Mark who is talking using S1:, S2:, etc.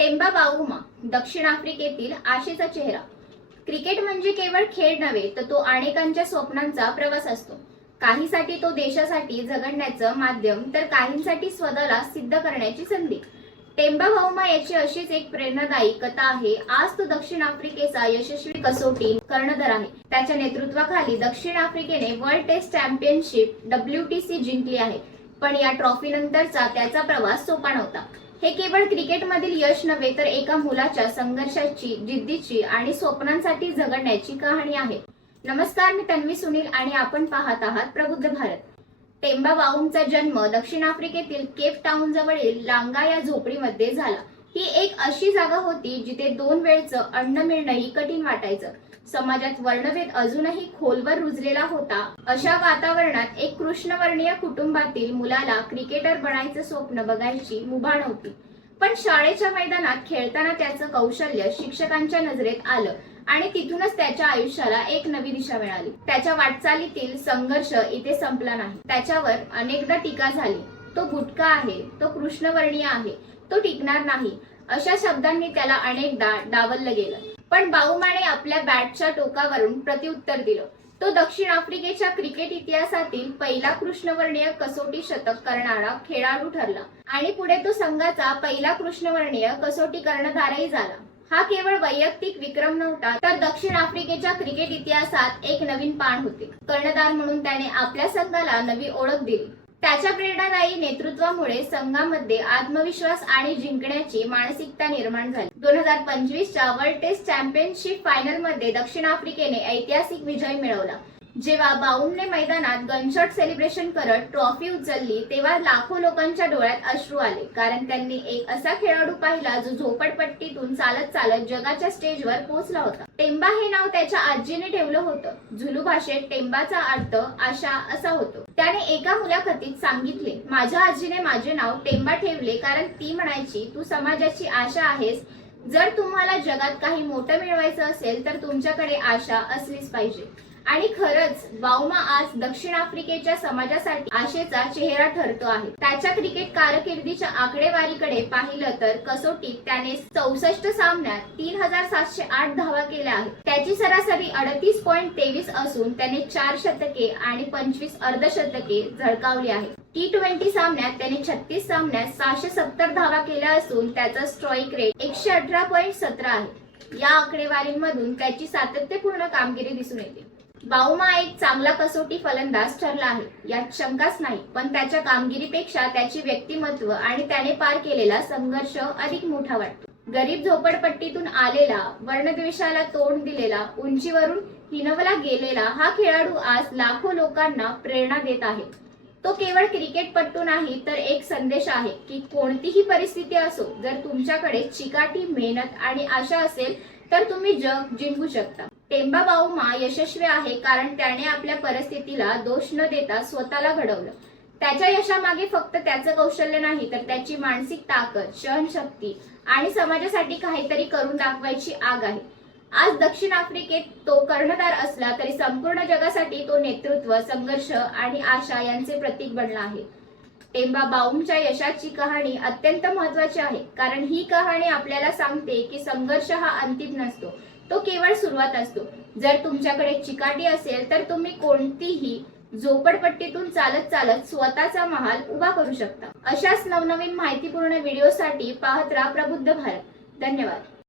S1: Temba Bouma दक्षिण आफ्रिकेतील आशेचा चेहरा. क्रिकेट म्हणजे केवळ खेळ नव्हे तर तो अनेकांच्या स्वप्नांचा प्रवास असतो. काहीसाठी तो देशासाठी झगडण्याचं माध्यम तर काहींसाठी स्वतःला सिद्ध करण्याची संधी. टेम्बा बाउमा याची अशीच एक प्रेरणादायी कथा आहे. आज तो दक्षिण आफ्रिकेचा यशस्वी कसोटी कर्णधार आहे. त्याच्या नेतृत्वाखाली दक्षिण आफ्रिकेने world test championship W T C जिंकली आहे. पण या ट्रॉफी नंतरचा त्याचा प्रवास सोपा नव्हता. हे केवळ क्रिकेटमधील यश नव्हे तर एका मुलाच्या संघर्षाची जिद्दीची आणि स्वप्नांसाठी झगडण्याची कहाणी आहे. नमस्कार मी तन्वी सुनील आणि आपण पाहत आहात प्रबुद्ध भारत. टेम्बा बाऊमचा जन्म दक्षिण आफ्रिकेतील केप टाउन जवळील लांगा या झोपडीमध्ये झाला. ही एक अशी जागा होती जिथे दोन वेळचं अन्न मिळणंही कठीण वाटायचं. समाजात वर्णभेद अजूनही खोलवर रुजलेला होता अशा वातावरणात एक कृष्णवर्णीय कुटुंबातील मुलाला क्रिकेटर बनायचं स्वप्न बघायची मुभा नव्हती पण शाळेच्या मैदानात खेळताना त्याचं कौशल्य शिक्षकांच्या नजरेत आलं आणि तिथूनच त्याच्या आयुष्याला एक नवी दिशा मिळाली. त्याच्या वाटचालीतील संघर्ष इथे संपला नाही. त्याच्यावर अनेकदा टीका झाली. तो गुटका आहे तो कृष्णवर्णीय आहे तो टिकणार नाही अशा शब्दांनी त्याला अनेकदा डावललं गेलं. पण बाऊमाने आपल्या बॅटच्या टोकावरून प्रत्युत्तर दिलं. तो दक्षिण आफ्रिकेच्या क्रिकेट इतिहासातील पहिला कृष्णवर्णीय कसोटी शतक करणारा खेळाडू ठरला. आणि पुढे तो संघाचा पहिला कृष्णवर्णीय कसोटी कर्णधारही झाला. हा केवळ वैयक्तिक विक्रम नव्हता तर दक्षिण आफ्रिकेच्या क्रिकेट इतिहासात एक नवीन पान होते. कर्णधार म्हणून त्याने आपल्या संघाला नवी ओळख दिली. त्याच्या प्रेरणादायी नेतृत्वामुळे संघामध्ये आत्मविश्वास आणि जिंकण्याची मानसिकता निर्माण झाली. दोन हजार पंचवीसच्या वर्ल्ड टेस्ट चॅम्पियनशिप फायनलमध्ये दक्षिण आफ्रिकेने ऐतिहासिक विजय मिळवला. जेव्हा बाऊमने मैदानात गनशॉट सेलिब्रेशन करत ट्रॉफी उचलली तेव्हा लाखो लोकांच्या डोळ्यात अश्रू आले. कारण त्यांनी एक असा खेळाडू पाहिला जो झोपडपट्टीतून चालत चालत जगाच्या स्टेजवर पोहोचला होता. टेंबा हे नाव त्याच्या आजीने ठेवलं होतं. झुलू भाषेत टेंबाचा अर्थ आशा असा होतो. त्याने एका मुलाखतीत सांगितले माझ्या आजीने माझे नाव टेंबा ठेवले कारण ती म्हणायची तू समाजाची आशा आहेस. जर तुम्हाला जगात काही मोठं मिळवायचं असेल तर तुमच्याकडे आशा असलीच पाहिजे. आणि खरंच बाउमा आज दक्षिण आफ्रिकेच्या समाजासाठी आशेचा चेहरा ठरतो आहे. त्याच्या क्रिकेट कारकिर्दीच्या आकडेवारीकडे पाहिलं तर कसोटीत त्याने चौसष्ट सामन्यात तीन हजार सातशे आठ धावा केल्या आहेत. त्याची सरासरी अडतीस पॉईंट तेवीस असून त्याने चार शतके आणि पंचवीस अर्धशतके झळकावली आहेत. टी ट्वेंटी सामन्यात त्याने छत्तीस सामन्यात सहाशे सत्तर धावा केल्या असून त्याचा स्ट्रॉईक रेट एकशे अठरा पॉईंट सतरा आहे. या आकडेवारीमधून त्याची सातत्यपूर्ण कामगिरी दिसून येते. बाउमा एक चांगला कसोटी फलंदाज ठरला आहे. यात शंकाच नाही पण त्याच्या कामगिरीपेक्षा त्याची व्यक्तिमत्व आणि त्याने पार केलेला संघर्ष अधिक मोठा वाटतो. गरीब झोपडपट्टीतून आलेला वर्णद्वेषाला तोंड दिलेला उंचीवरून हिनवला गेलेला हा खेळाडू आज लाखो लोकांना प्रेरणा देत आहे. तो केवळ क्रिकेटपट्टू नाही तर एक संदेश आहे की कोणतीही परिस्थिती असो जर तुमच्याकडे चिकाटी मेहनत आणि आशा असेल तर तुम्ही जग जिंकू शकता. टेम्बा बाउमा यशस्वी आहे कारण त्याने आपल्या परिस्थितीला दोष न देता स्वतःला घडवलं. त्याच्या यशामागे फक्त त्याचं कौशल्य नाही तर त्याची मानसिक ताकद सहनशक्ती आणि समाजासाठी काहीतरी करून दाखवायची आग आहे. आज दक्षिण आफ्रिकेत तो कर्णधार असला तरी संपूर्ण जगासाठी तो नेतृत्व संघर्ष आणि आशा यांचे प्रतीक बनला आहे. टेंबा बाऊमच्या यशाची कहाणी अत्यंत महत्वाची आहे कारण ही कहाणी आपल्याला सांगते की संघर्ष हा अंतिम नसतो तो केवळ सुरुवात असतो. जर तुमच्याकडे चिकाटी असेल तर तुम्ही कोणतीही झोपडपट्टीतून चालत चालत स्वतःचा महाल उभा करू शकता. अशाच नवनवीन माहितीपूर्ण व्हिडिओसाठी पाहत राहा प्रबुद्ध भारत. धन्यवाद.